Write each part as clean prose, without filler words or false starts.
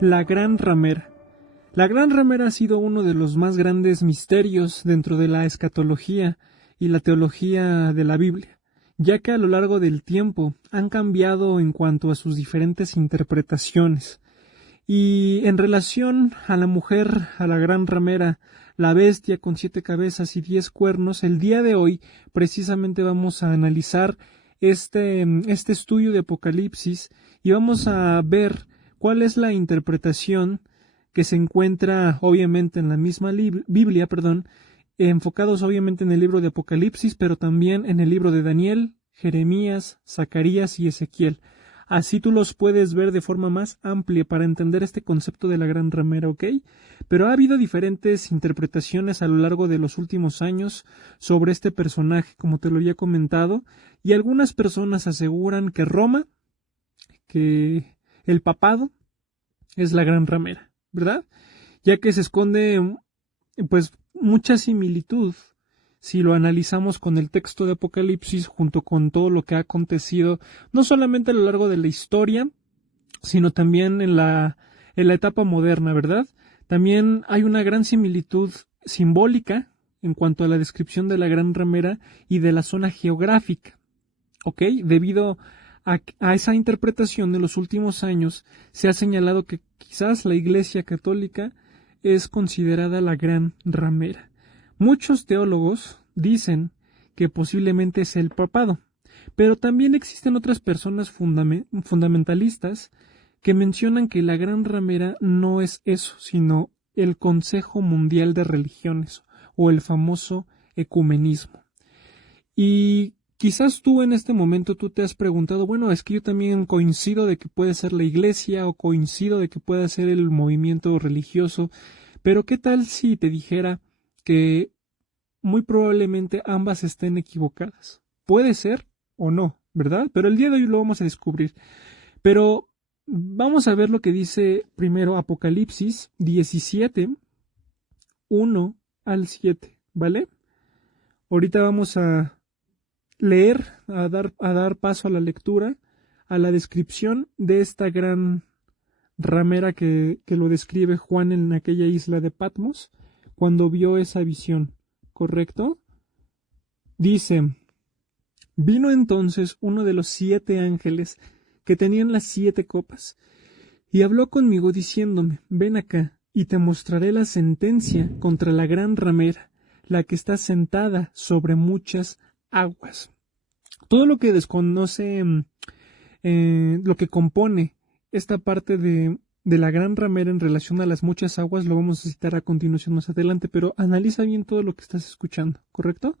La Gran Ramera. La Gran Ramera ha sido uno de los más grandes misterios dentro de la escatología y la teología de la Biblia, ya que a lo largo del tiempo han cambiado en cuanto a sus diferentes interpretaciones. Y en relación a la mujer, a la Gran Ramera, la bestia con 7 cabezas y 10 cuernos, el día de hoy precisamente vamos a analizar este estudio de Apocalipsis y vamos a ver cuál es la interpretación que se encuentra obviamente en la misma Biblia, enfocados obviamente en el libro de Apocalipsis, pero también en el libro de Daniel, Jeremías, Zacarías y Ezequiel. Así tú los puedes ver de forma más amplia para entender este concepto de la Gran Ramera, ¿ok? Pero ha habido diferentes interpretaciones a lo largo de los últimos años sobre este personaje, como te lo había comentado, y algunas personas aseguran que Roma, que el papado, es la Gran Ramera, ¿verdad? Ya que se esconde, pues, mucha similitud si lo analizamos con el texto de Apocalipsis junto con todo lo que ha acontecido, no solamente a lo largo de la historia, sino también en la etapa moderna, ¿verdad? También hay una gran similitud simbólica en cuanto a la descripción de la Gran Ramera y de la zona geográfica, ¿ok? Debido a esa interpretación de los últimos años, se ha señalado que quizás la Iglesia Católica es considerada la Gran Ramera. Muchos teólogos dicen que posiblemente es el papado, pero también existen otras personas fundamentalistas que mencionan que la Gran Ramera no es eso, sino el Consejo Mundial de Religiones o el famoso ecumenismo. Y quizás tú en este momento tú te has preguntado, bueno, es que yo también coincido de que puede ser la Iglesia o coincido de que puede ser el movimiento religioso, pero ¿qué tal si te dijera que muy probablemente ambas estén equivocadas? Puede ser o no, ¿verdad? Pero el día de hoy lo vamos a descubrir. Pero vamos a ver lo que dice primero Apocalipsis 17, 1 al 7, ¿vale? Ahorita vamos a leer, a dar paso a la lectura, a la descripción de esta gran ramera que lo describe Juan en aquella isla de Patmos, cuando vio esa visión, ¿correcto? Dice: vino entonces uno de los 7 ángeles que tenían las 7 copas, y habló conmigo diciéndome: ven acá, y te mostraré la sentencia contra la gran ramera, la que está sentada sobre muchas aguas. Todo lo que desconoce, lo que compone esta parte de la gran ramera en relación a las muchas aguas, lo vamos a citar a continuación más adelante, pero analiza bien todo lo que estás escuchando, ¿correcto?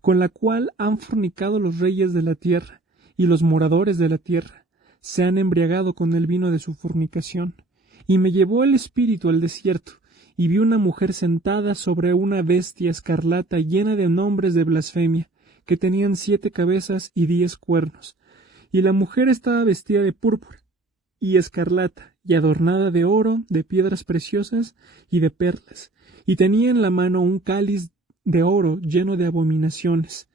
Con la cual han fornicado los reyes de la tierra, y los moradores de la tierra se han embriagado con el vino de su fornicación. Y me llevó el espíritu al desierto, y vi una mujer sentada sobre una bestia escarlata llena de nombres de blasfemia, que tenían 7 cabezas y 10 cuernos. Y la mujer estaba vestida de púrpura y escarlata, y adornada de oro, de piedras preciosas y de perlas, y tenía en la mano un cáliz de oro lleno de abominaciones,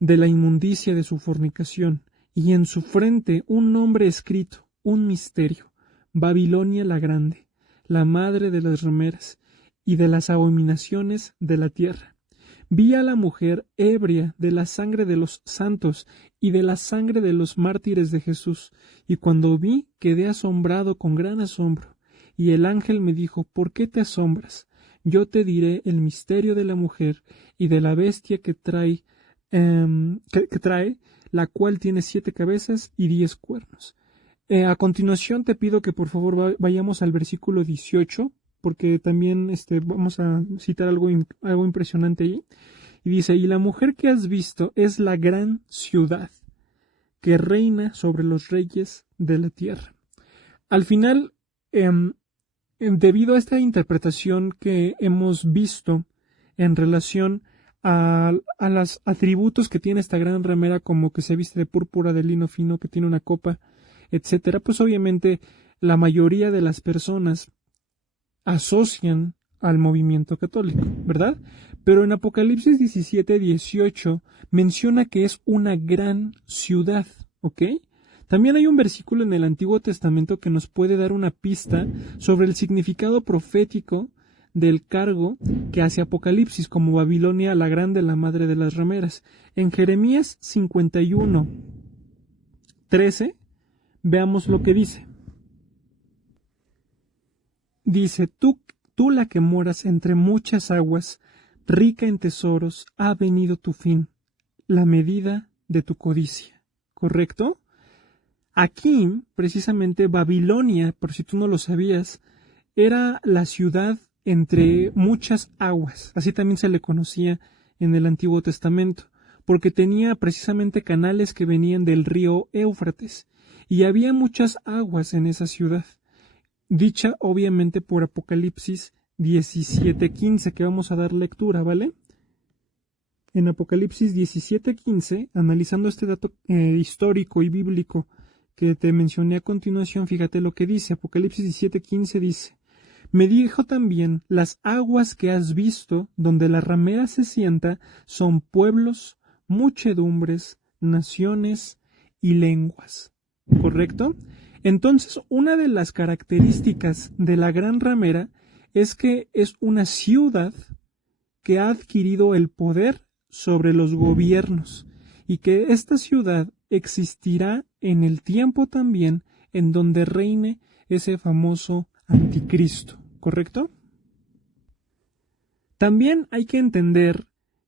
de la inmundicia de su fornicación, y en su frente un nombre escrito, un misterio: Babilonia la Grande, la madre de las rameras y de las abominaciones de la tierra. Vi a la mujer ebria de la sangre de los santos y de la sangre de los mártires de Jesús, y cuando vi quedé asombrado con gran asombro. Y el ángel me dijo: ¿por qué te asombras? Yo te diré el misterio de la mujer y de la bestia que trae, la cual tiene 7 cabezas y 10 cuernos. A continuación te pido que por favor vayamos al versículo 18, porque también vamos a citar algo impresionante ahí. Y dice: y la mujer que has visto es la gran ciudad, que reina sobre los reyes de la tierra. Al final, debido a esta interpretación que hemos visto en relación a los atributos que tiene esta gran ramera, como que se viste de púrpura, de lino fino, que tiene una copa, etcétera, pues obviamente la mayoría de las personas asocian al movimiento católico, ¿verdad? Pero en Apocalipsis 17:18 menciona que es una gran ciudad, ¿ok? También hay un versículo en el Antiguo Testamento que nos puede dar una pista sobre el significado profético del cargo que hace Apocalipsis como Babilonia la Grande, la madre de las rameras. En Jeremías 51:13, veamos lo que dice. Dice, tú la que moras entre muchas aguas, rica en tesoros, ha venido tu fin, la medida de tu codicia. ¿Correcto? Aquí, precisamente, Babilonia, por si tú no lo sabías, era la ciudad entre muchas aguas. Así también se le conocía en el Antiguo Testamento, porque tenía precisamente canales que venían del río Éufrates, y había muchas aguas en esa ciudad. Dicha obviamente por Apocalipsis 17:15, que vamos a dar lectura, ¿vale? En Apocalipsis 17:15, analizando este dato histórico y bíblico que te mencioné a continuación, fíjate lo que dice. Apocalipsis 17:15 dice: me dijo también, las aguas que has visto, donde la ramera se sienta, son pueblos, muchedumbres, naciones y lenguas. ¿Correcto? Entonces, una de las características de la gran ramera es que es una ciudad que ha adquirido el poder sobre los gobiernos y que esta ciudad existirá en el tiempo también en donde reine ese famoso anticristo, ¿correcto? También hay que entender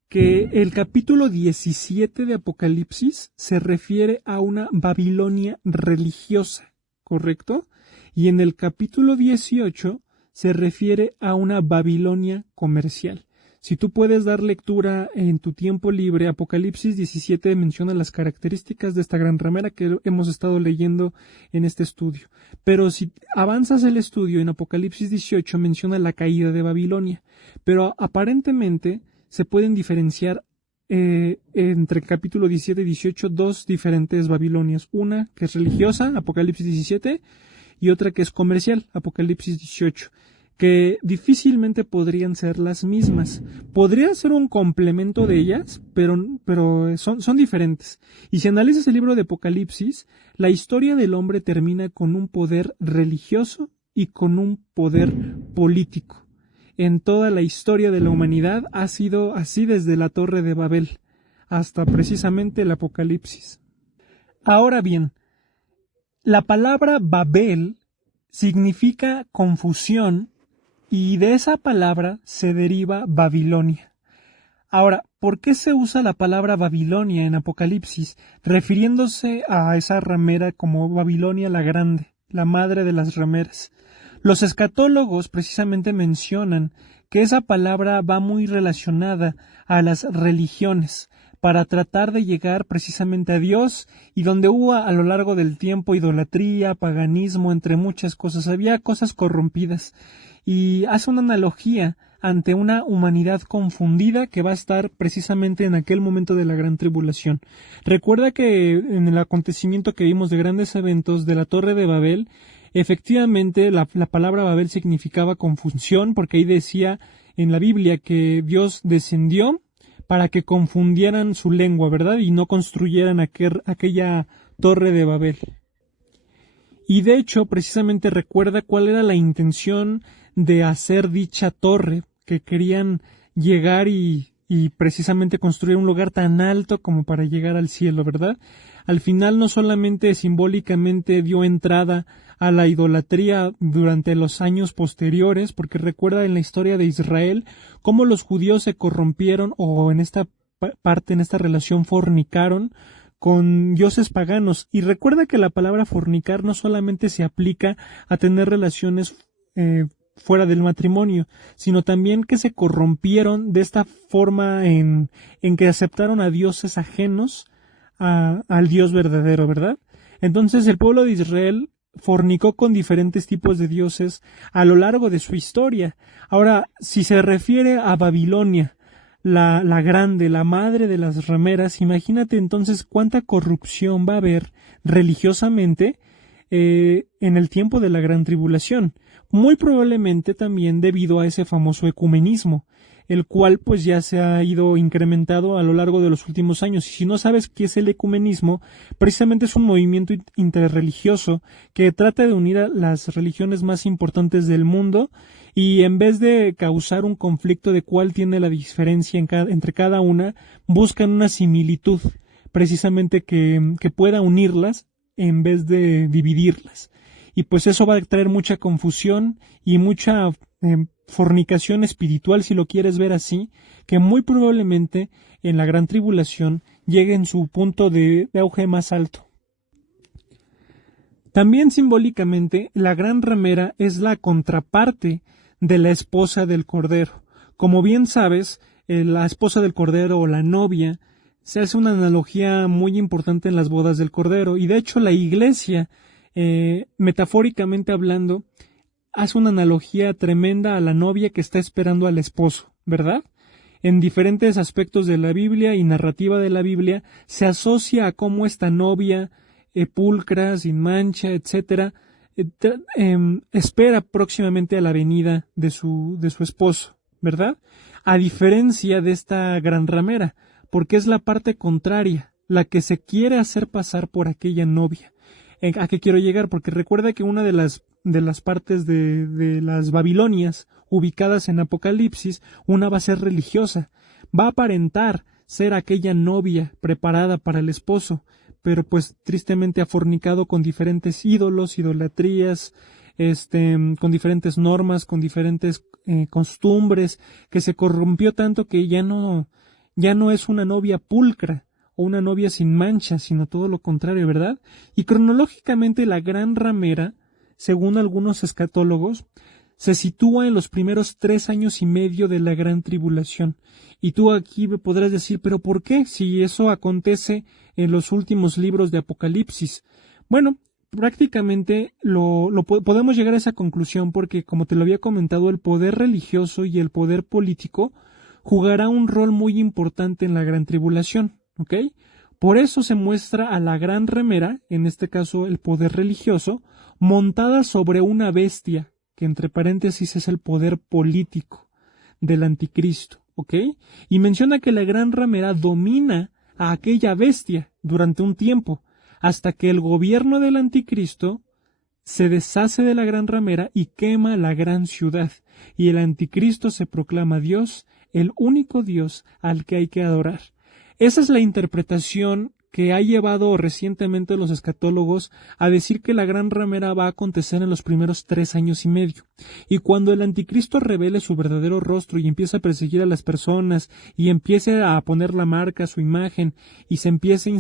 que el capítulo 17 de Apocalipsis se refiere a una Babilonia religiosa, ¿correcto? Y en el capítulo 18 se refiere a una Babilonia comercial. Si tú puedes dar lectura en tu tiempo libre, Apocalipsis 17 menciona las características de esta gran ramera que hemos estado leyendo en este estudio. Pero si avanzas el estudio, en Apocalipsis 18 menciona la caída de Babilonia. Pero aparentemente se pueden diferenciar entre el capítulo 17 y 18 dos diferentes Babilonias. Una que es religiosa, Apocalipsis 17, y otra que es comercial, Apocalipsis 18. Que difícilmente podrían ser las mismas. Podría ser un complemento de ellas, pero son diferentes. Y si analizas el libro de Apocalipsis, la historia del hombre termina con un poder religioso y con un poder político. En toda la historia de la humanidad ha sido así desde la Torre de Babel hasta precisamente el Apocalipsis. Ahora bien, la palabra Babel significa confusión, y de esa palabra se deriva Babilonia. Ahora, ¿por qué se usa la palabra Babilonia en Apocalipsis, refiriéndose a esa ramera como Babilonia la Grande, la madre de las rameras? Los escatólogos precisamente mencionan que esa palabra va muy relacionada a las religiones, para tratar de llegar precisamente a Dios, y donde hubo a lo largo del tiempo idolatría, paganismo, entre muchas cosas, había cosas corrompidas. Y hace una analogía ante una humanidad confundida que va a estar precisamente en aquel momento de la gran tribulación. Recuerda que en el acontecimiento que vimos de grandes eventos de la Torre de Babel, efectivamente la palabra Babel significaba confusión, porque ahí decía en la Biblia que Dios descendió para que confundieran su lengua, ¿verdad? Y no construyeran aquella Torre de Babel. Y de hecho, precisamente recuerda cuál era la intención de hacer dicha torre, que querían llegar y precisamente construir un lugar tan alto como para llegar al cielo, ¿verdad? Al final no solamente simbólicamente dio entrada a la idolatría durante los años posteriores, porque recuerda en la historia de Israel cómo los judíos se corrompieron o en esta parte, en esta relación, fornicaron con dioses paganos. Y recuerda que la palabra fornicar no solamente se aplica a tener relaciones fuera del matrimonio, sino también que se corrompieron de esta forma en que aceptaron a dioses ajenos al Dios verdadero, ¿verdad? Entonces el pueblo de Israel fornicó con diferentes tipos de dioses a lo largo de su historia. Ahora, si se refiere a Babilonia, la grande, la madre de las rameras, imagínate entonces cuánta corrupción va a haber religiosamente en el tiempo de la gran tribulación. Muy probablemente también debido a ese famoso ecumenismo. el cual pues ya se ha ido incrementado a lo largo de los últimos años. Y si no sabes qué es el ecumenismo, precisamente es un movimiento interreligioso que trata de unir a las religiones más importantes del mundo, y en vez de causar un conflicto de cuál tiene la diferencia entre cada una, buscan una similitud, precisamente que pueda unirlas en vez de dividirlas. Y pues eso va a traer mucha confusión y mucha fornicación espiritual, si lo quieres ver así, que muy probablemente en la gran tribulación llegue en su punto de auge más alto. También simbólicamente, la gran ramera es la contraparte de la esposa del Cordero. Como bien sabes, la esposa del Cordero o la novia se hace una analogía muy importante en las bodas del Cordero, y de hecho la Iglesia, metafóricamente hablando, hace una analogía tremenda a la novia que está esperando al esposo, ¿verdad? En diferentes aspectos de la Biblia y narrativa de la Biblia se asocia a cómo esta novia, pulcra, sin mancha, etcétera, espera próximamente a la venida de su esposo, ¿verdad? A diferencia de esta gran ramera, porque es la parte contraria, la que se quiere hacer pasar por aquella novia. ¿A qué quiero llegar? Porque recuerda que una de las partes de las Babilonias ubicadas en Apocalipsis, una va a ser religiosa, va a aparentar ser aquella novia preparada para el esposo, pero pues tristemente ha fornicado con diferentes ídolos, idolatrías, con diferentes normas, con diferentes costumbres, que se corrompió tanto que ya no es una novia pulcra o una novia sin mancha, sino todo lo contrario, ¿verdad? Y cronológicamente la gran ramera, según algunos escatólogos, se sitúa en los primeros 3 años y medio de la gran tribulación. Y tú aquí me podrás decir, ¿pero por qué? Si eso acontece en los últimos libros de Apocalipsis. Bueno, prácticamente podemos llegar a esa conclusión porque, como te lo había comentado, el poder religioso y el poder político jugará un rol muy importante en la gran tribulación, ¿ok? Por eso se muestra a la gran ramera, en este caso el poder religioso, montada sobre una bestia, que entre paréntesis es el poder político del anticristo, ¿ok? Y menciona que la gran ramera domina a aquella bestia durante un tiempo, hasta que el gobierno del anticristo se deshace de la gran ramera y quema la gran ciudad, y el anticristo se proclama Dios, el único Dios al que hay que adorar. Esa es la interpretación que ha llevado recientemente los escatólogos a decir que la gran ramera va a acontecer en los primeros 3 años y medio. Y cuando el anticristo revele su verdadero rostro y empieza a perseguir a las personas y empiece a poner la marca a su imagen y se empiece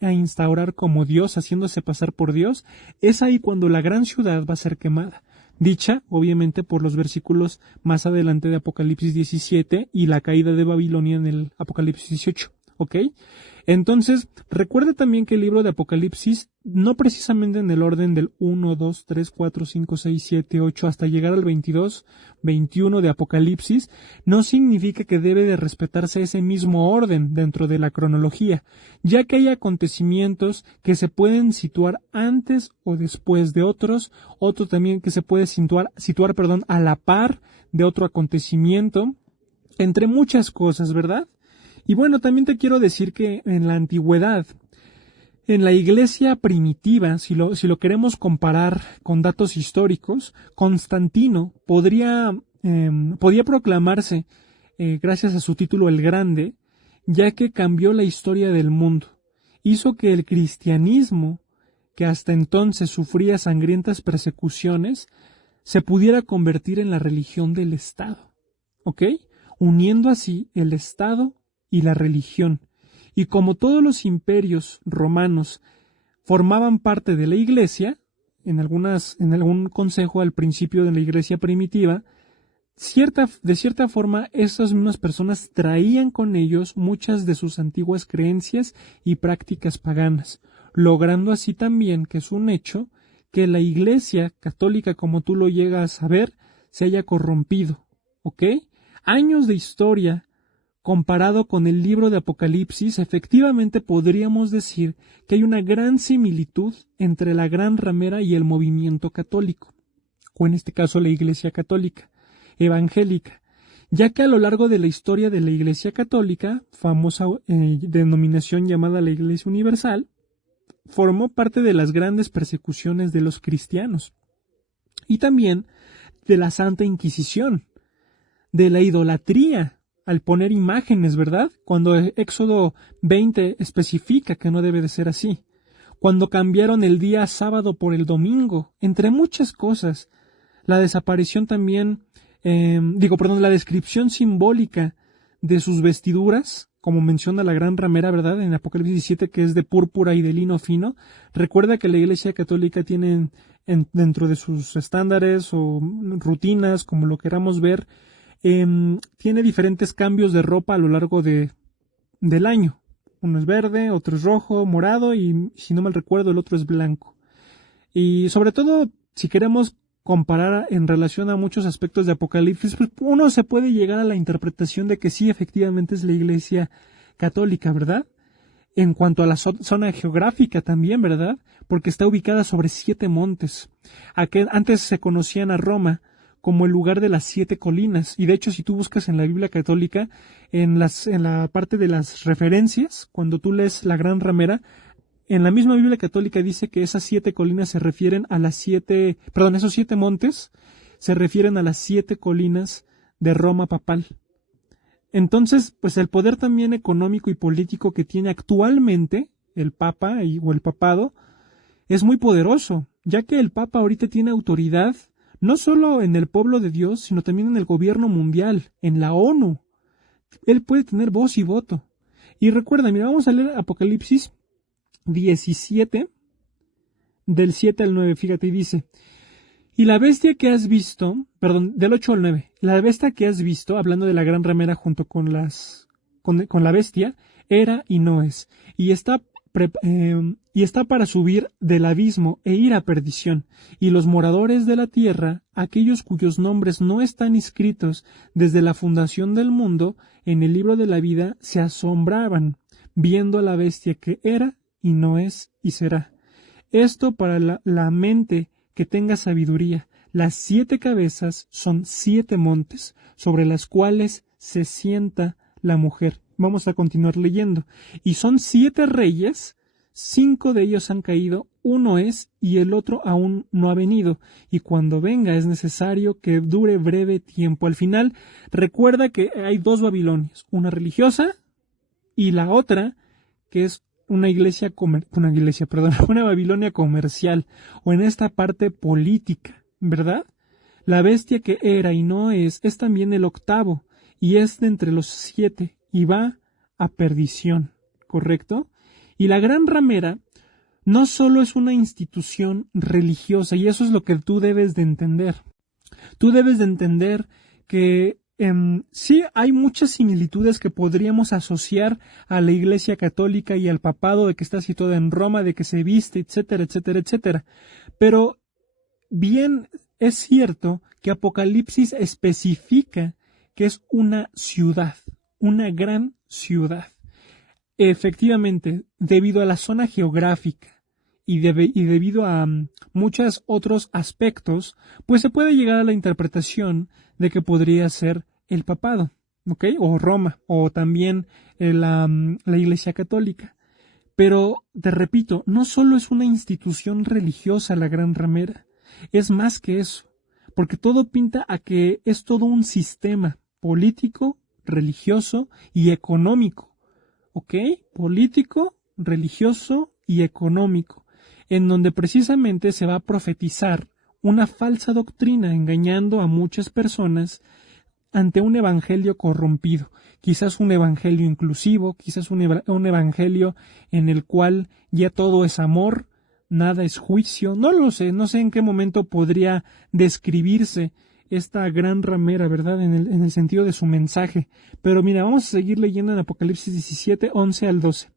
a instaurar como Dios, haciéndose pasar por Dios, es ahí cuando la gran ciudad va a ser quemada. Dicha, obviamente, por los versículos más adelante de Apocalipsis 17 y la caída de Babilonia en el Apocalipsis 18. ¿Ok? Entonces, recuerda también que el libro de Apocalipsis, no precisamente en el orden del 1, 2, 3, 4, 5, 6, 7, 8, hasta llegar al 22, 21 de Apocalipsis, no significa que debe de respetarse ese mismo orden dentro de la cronología, ya que hay acontecimientos que se pueden situar antes o después de otros, otro también que se puede situar, a la par de otro acontecimiento, entre muchas cosas, ¿verdad? Y bueno, también te quiero decir que en la antigüedad, en la iglesia primitiva, si lo queremos comparar con datos históricos, Constantino podía proclamarse, gracias a su título el Grande, ya que cambió la historia del mundo. Hizo que el cristianismo, que hasta entonces sufría sangrientas persecuciones, se pudiera convertir en la religión del Estado, ¿ok? Uniendo así el Estado y la religión. Y como todos los imperios romanos formaban parte de la Iglesia, en algún consejo al principio de la Iglesia primitiva, de cierta forma esas mismas personas traían con ellos muchas de sus antiguas creencias y prácticas paganas, logrando así también, que es un hecho, que la Iglesia católica, como tú lo llegas a ver, se haya corrompido, ¿ok? Años de historia. Comparado con el libro de Apocalipsis, efectivamente podríamos decir que hay una gran similitud entre la gran ramera y el movimiento católico, o en este caso la Iglesia católica, evangélica, ya que a lo largo de la historia de la Iglesia Católica, famosa denominación llamada la Iglesia Universal, formó parte de las grandes persecuciones de los cristianos y también de la Santa Inquisición, de la idolatría al poner imágenes, ¿verdad? Cuando Éxodo 20 especifica que no debe de ser así, cuando cambiaron el día sábado por el domingo, entre muchas cosas, la desaparición también, la descripción simbólica de sus vestiduras, como menciona la gran ramera, ¿verdad? En Apocalipsis 17, que es de púrpura y de lino fino. Recuerda que la Iglesia Católica tiene dentro de sus estándares o rutinas, como lo queramos ver, tiene diferentes cambios de ropa a lo largo del año. Uno es verde, otro es rojo, morado y, si no mal recuerdo, el otro es blanco. Y sobre todo, si queremos comparar en relación a muchos aspectos de Apocalipsis, pues uno se puede llegar a la interpretación de que sí, efectivamente es la Iglesia Católica, ¿verdad? En cuanto a la zona geográfica también, ¿verdad? Porque está ubicada sobre 7 montes. Antes se conocían a Roma como el lugar de las 7 colinas. Y de hecho, si tú buscas en la Biblia católica, en la parte de las referencias, cuando tú lees la Gran Ramera, en la misma Biblia católica dice que esas 7 colinas se refieren a esos 7 montes se refieren a las 7 colinas de Roma papal. Entonces, pues el poder también económico y político que tiene actualmente el Papa o el Papado es muy poderoso, ya que el Papa ahorita tiene autoridad no solo en el pueblo de Dios, sino también en el gobierno mundial, en la ONU. Él puede tener voz y voto. Y recuerda, mira, vamos a leer Apocalipsis 17, del 7 al 9, fíjate, y dice: y la bestia que has visto, del 8 al 9, la bestia que has visto, hablando de la gran ramera junto con la bestia, era y no es, y está para subir del abismo e ir a perdición, y los moradores de la tierra, aquellos cuyos nombres no están inscritos desde la fundación del mundo en el libro de la vida, se asombraban, viendo a la bestia que era y no es y será. Esto para la mente que tenga sabiduría. Las 7 cabezas son 7 montes, sobre las cuales se sienta la mujer. Vamos a continuar leyendo. Y son 7 reyes, 5 de ellos han caído, uno es y el otro aún no ha venido. Y cuando venga es necesario que dure breve tiempo. Al final, recuerda que hay 2 Babilonias, una religiosa y la otra que es una Babilonia comercial, o en esta parte política, ¿verdad? La bestia que era y no es también el 8º, y es de entre los 7, y va a perdición, ¿correcto? Y la gran ramera no solo es una institución religiosa, y eso es lo que tú debes de entender. Tú debes de entender que sí, hay muchas similitudes que podríamos asociar a la Iglesia Católica y al papado, de que está situada en Roma, de que se viste, etcétera, etcétera, etcétera. Pero bien es cierto que Apocalipsis especifica que es una ciudad, una gran ciudad. Efectivamente, debido a la zona geográfica y debido a muchos otros aspectos, pues se puede llegar a la interpretación de que podría ser el papado, ¿ok? O Roma, o también la Iglesia Católica. Pero, te repito, no solo es una institución religiosa la Gran Ramera, es más que eso, porque todo pinta a que es todo un sistema político, religioso y económico, ¿ok? Político, religioso y económico, en donde precisamente se va a profetizar una falsa doctrina engañando a muchas personas ante un evangelio corrompido, quizás un evangelio inclusivo, quizás un evangelio en el cual ya todo es amor, nada es juicio, no lo sé, no sé en qué momento podría describirse esta gran ramera, ¿verdad? En el sentido de su mensaje. Pero mira, vamos a seguir leyendo en Apocalipsis 17, 11 al 12.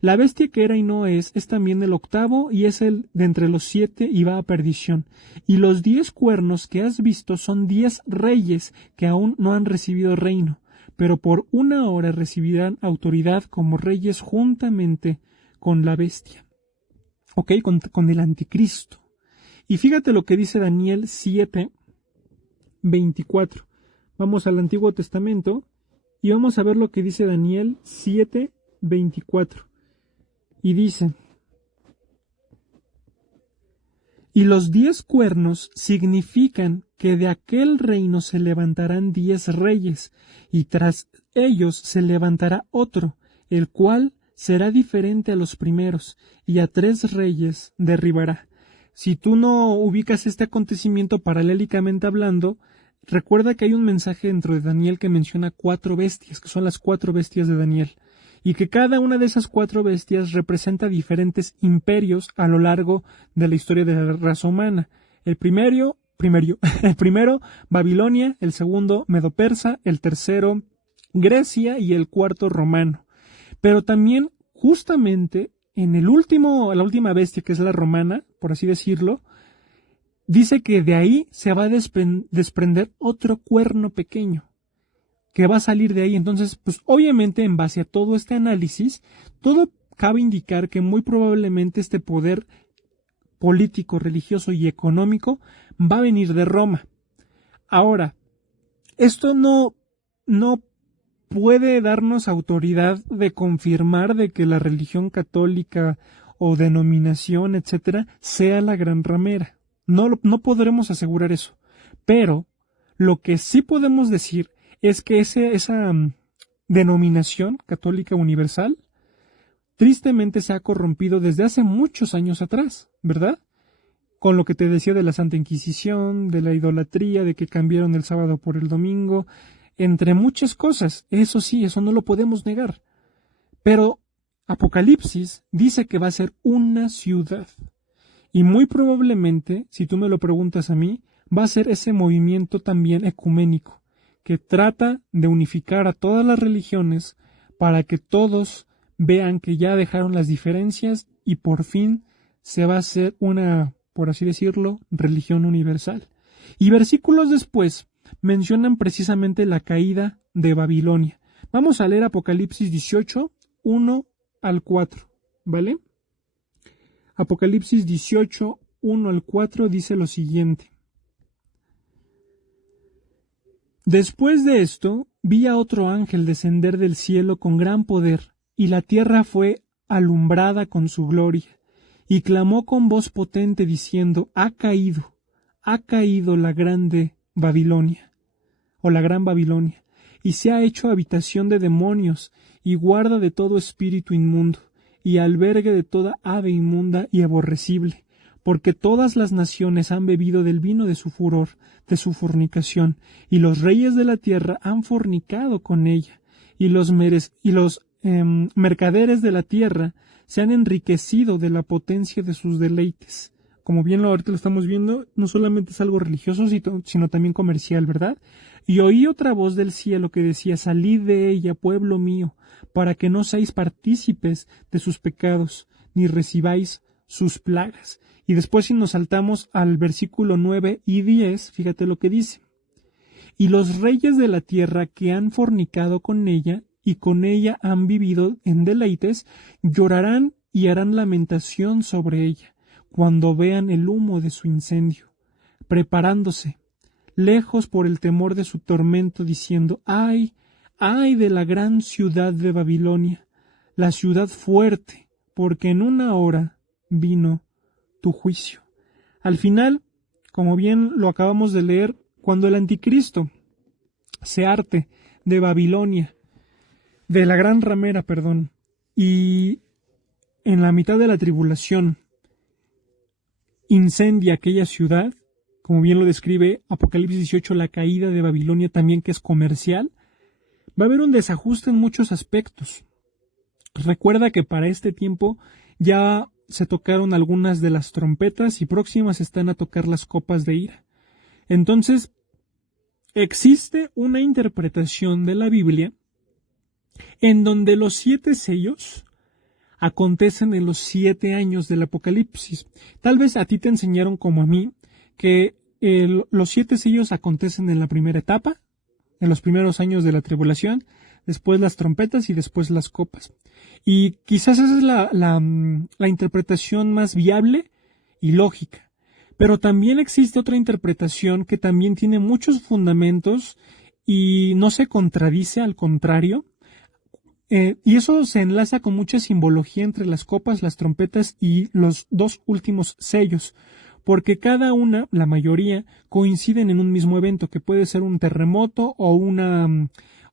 La bestia que era y no es también el 8º y es el de entre los 7 y va a perdición. Y los 10 cuernos que has visto son 10 reyes que aún no han recibido reino, pero por 1 hora recibirán autoridad como reyes juntamente con la bestia. ¿Ok? Con el anticristo. Y fíjate lo que dice Daniel 7, 24. Vamos al Antiguo Testamento y vamos a ver lo que dice Daniel 7:24. Y dice: y los 10 cuernos significan que de aquel reino se levantarán 10 reyes, y tras ellos se levantará otro, el cual será diferente a los primeros, y a 3 reyes derribará. Si tú no ubicas este acontecimiento paralélicamente hablando, recuerda que hay un mensaje dentro de Daniel que menciona 4 bestias, que son las 4 bestias de Daniel, y que cada una de esas 4 bestias representa diferentes imperios a lo largo de la historia de la raza humana. El primero, Babilonia, el segundo, Medo-Persa, el tercero, Grecia, y el cuarto, romano. Pero también, justamente, en la última bestia, que es la romana, por así decirlo, dice que de ahí se va a desprender otro cuerno pequeño, que va a salir de ahí. Entonces, pues obviamente, en base a todo este análisis, todo cabe indicar que muy probablemente este poder político, religioso y económico va a venir de Roma. Ahora, esto no puede darnos autoridad de confirmar de que la religión católica o denominación, etcétera, sea la gran ramera. No podremos asegurar eso. Pero lo que sí podemos decir es que esa denominación católica universal tristemente se ha corrompido desde hace muchos años atrás, ¿verdad? Con lo que te decía de la Santa Inquisición, de la idolatría, de que cambiaron el sábado por el domingo, entre muchas cosas. Eso sí, eso no lo podemos negar. Pero Apocalipsis dice que va a ser una ciudad. Y muy probablemente, si tú me lo preguntas a mí, va a ser ese movimiento también ecuménico, que trata de unificar a todas las religiones para que todos vean que ya dejaron las diferencias y por fin se va a hacer una, por así decirlo, religión universal. Y versículos después mencionan precisamente la caída de Babilonia. Vamos a leer Apocalipsis 18, 1 al 4, ¿vale? Apocalipsis 18, 1 al 4 dice lo siguiente: después de esto, vi a otro ángel descender del cielo con gran poder, y la tierra fue alumbrada con su gloria, y clamó con voz potente diciendo: ha caído la grande Babilonia, o la gran Babilonia, y se ha hecho habitación de demonios, y guarda de todo espíritu inmundo, y albergue de toda ave inmunda y aborrecible, porque todas las naciones han bebido del vino de su furor, de su fornicación, y los reyes de la tierra han fornicado con ella, y los mercaderes de la tierra se han enriquecido de la potencia de sus deleites. Como bien ahorita lo estamos viendo, no solamente es algo religioso, sino también comercial, ¿verdad? Y oí otra voz del cielo que decía: salid de ella, pueblo mío, para que no seáis partícipes de sus pecados, ni recibáis sus plagas. Y después, si nos saltamos al versículo 9 y 10, fíjate lo que dice: y los reyes de la tierra que han fornicado con ella y con ella han vivido en deleites, llorarán y harán lamentación sobre ella, cuando vean el humo de su incendio, preparándose, lejos por el temor de su tormento, diciendo: ¡ay, ay de la gran ciudad de Babilonia, la ciudad fuerte, porque en una hora vino tu juicio! Al final, como bien lo acabamos de leer, cuando el anticristo se harte de Babilonia, de la gran ramera, y en la mitad de la tribulación incendia aquella ciudad, como bien lo describe Apocalipsis 18, la caída de Babilonia también, que es comercial, va a haber un desajuste en muchos aspectos. Recuerda que para este tiempo ya se tocaron algunas de las trompetas y próximas están a tocar las copas de ira. Entonces, existe una interpretación de la Biblia en donde los 7 sellos acontecen en los 7 años del Apocalipsis. Tal vez a ti te enseñaron, como a mí, que los 7 sellos acontecen en la primera etapa, en los primeros años de la tribulación, después las trompetas y después las copas. Y quizás esa es la interpretación más viable y lógica. Pero también existe otra interpretación que también tiene muchos fundamentos y no se contradice, al contrario. Y eso se enlaza con mucha simbología entre las copas, las trompetas y los dos últimos sellos, porque cada una, la mayoría, coinciden en un mismo evento, que puede ser un terremoto o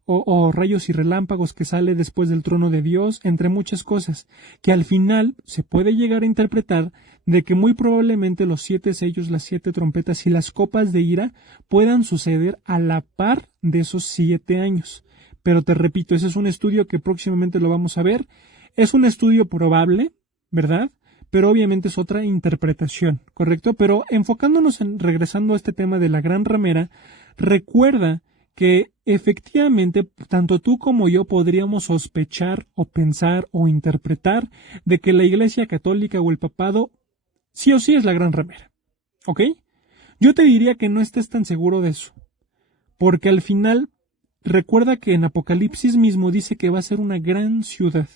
o rayos y relámpagos que sale después del trono de Dios, entre muchas cosas, que al final se puede llegar a interpretar de que muy probablemente los 7 sellos, las 7 trompetas y las copas de ira puedan suceder a la par de esos 7 años. Pero te repito, ese es un estudio que próximamente lo vamos a ver. Es un estudio probable, ¿verdad? Pero obviamente es otra interpretación, ¿correcto? Pero enfocándonos regresando a este tema de la gran ramera, recuerda que efectivamente tanto tú como yo podríamos sospechar o pensar o interpretar de que la Iglesia Católica o el Papado sí o sí es la gran ramera, ¿ok? Yo te diría que no estés tan seguro de eso, porque al final recuerda que en Apocalipsis mismo dice que va a ser una gran ciudad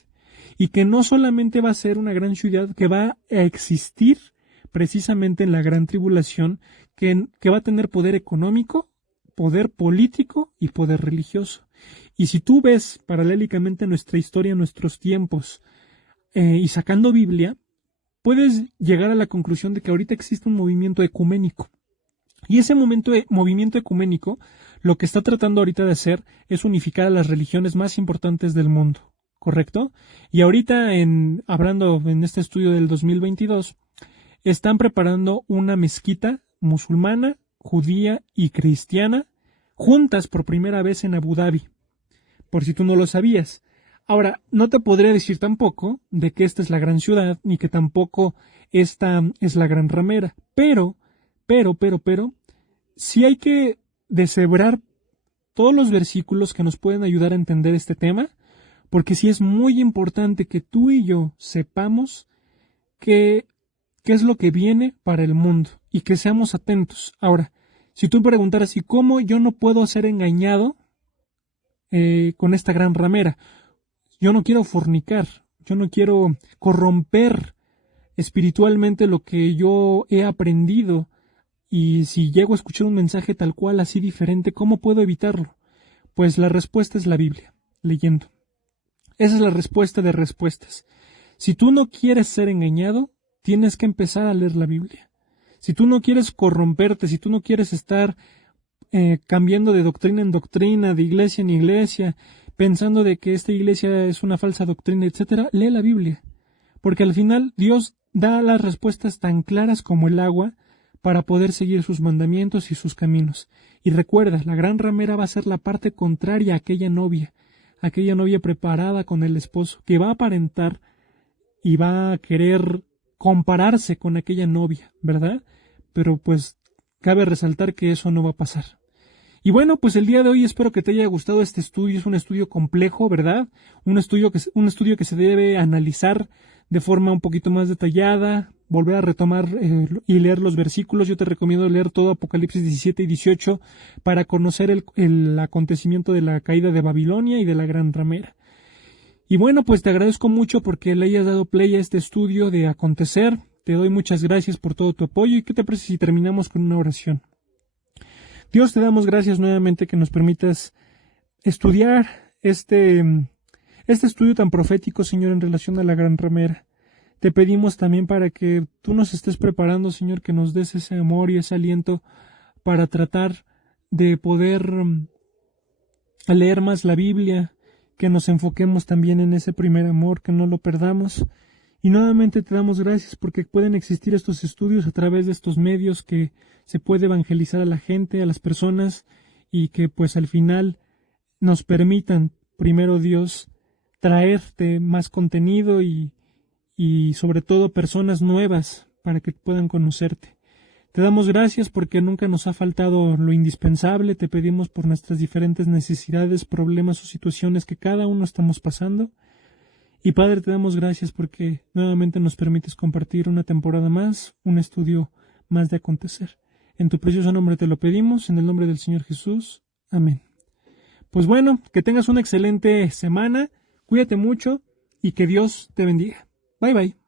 y que no solamente va a ser una gran ciudad que va a existir precisamente en la gran tribulación, que va a tener poder económico, poder político y poder religioso. Y si tú ves paralélicamente nuestra historia, nuestros tiempos, y sacando Biblia, puedes llegar a la conclusión de que ahorita existe un movimiento ecuménico. Y ese movimiento ecuménico lo que está tratando ahorita de hacer es unificar a las religiones más importantes del mundo, ¿correcto? Y ahorita, hablando en este estudio del 2022, están preparando una mezquita musulmana, judía y cristiana juntas por primera vez en Abu Dhabi, por si tú no lo sabías. Ahora, no te podría decir tampoco de que esta es la gran ciudad, ni que tampoco esta es la gran ramera, pero, sí hay que deshebrar todos los versículos que nos pueden ayudar a entender este tema, porque sí es muy importante que tú y yo sepamos qué es lo que viene para el mundo y que seamos atentos. Ahora, si tú me preguntaras, ¿y cómo yo no puedo ser engañado con esta gran ramera? Yo no quiero fornicar, yo no quiero corromper espiritualmente lo que yo he aprendido, y si llego a escuchar un mensaje tal cual, así diferente, ¿cómo puedo evitarlo? Pues la respuesta es la Biblia, leyendo. Esa es la respuesta de respuestas. Si tú no quieres ser engañado, tienes que empezar a leer la Biblia. Si tú no quieres corromperte, si tú no quieres estar cambiando de doctrina en doctrina, de iglesia en iglesia, pensando de que esta iglesia es una falsa doctrina, etcétera, lee la Biblia. Porque al final Dios da las respuestas tan claras como el agua para poder seguir sus mandamientos y sus caminos. Y recuerda, la gran ramera va a ser la parte contraria a aquella novia preparada con el esposo, que va a aparentar y va a querer compararse con aquella novia, ¿verdad? Pero pues cabe resaltar que eso no va a pasar. Y bueno, pues el día de hoy espero que te haya gustado este estudio. Es un estudio complejo, ¿verdad? Un estudio que se debe analizar de forma un poquito más detallada, volver a retomar y leer los versículos. Yo te recomiendo leer todo Apocalipsis 17 y 18 para conocer el acontecimiento de la caída de Babilonia y de la gran ramera. Y bueno, pues te agradezco mucho porque le hayas dado play a este estudio de acontecer. Te doy muchas gracias por todo tu apoyo. ¿Y qué te parece si terminamos con una oración? Dios, te damos gracias nuevamente que nos permitas estudiar este estudio tan profético, Señor, en relación a la gran ramera. Te pedimos también para que tú nos estés preparando, Señor, que nos des ese amor y ese aliento para tratar de poder leer más la Biblia, que nos enfoquemos también en ese primer amor, que no lo perdamos. Y nuevamente te damos gracias porque pueden existir estos estudios a través de estos medios, que se puede evangelizar a la gente, a las personas, y que pues al final nos permitan, primero Dios, traerte más contenido y sobre todo personas nuevas para que puedan conocerte. Te damos gracias porque nunca nos ha faltado lo indispensable. Te pedimos por nuestras diferentes necesidades, problemas o situaciones que cada uno estamos pasando. Y Padre, te damos gracias porque nuevamente nos permites compartir una temporada más, un estudio más de acontecer. En tu precioso nombre te lo pedimos, en el nombre del Señor Jesús. Amén. Pues bueno, que tengas una excelente semana, cuídate mucho y que Dios te bendiga. Bye bye.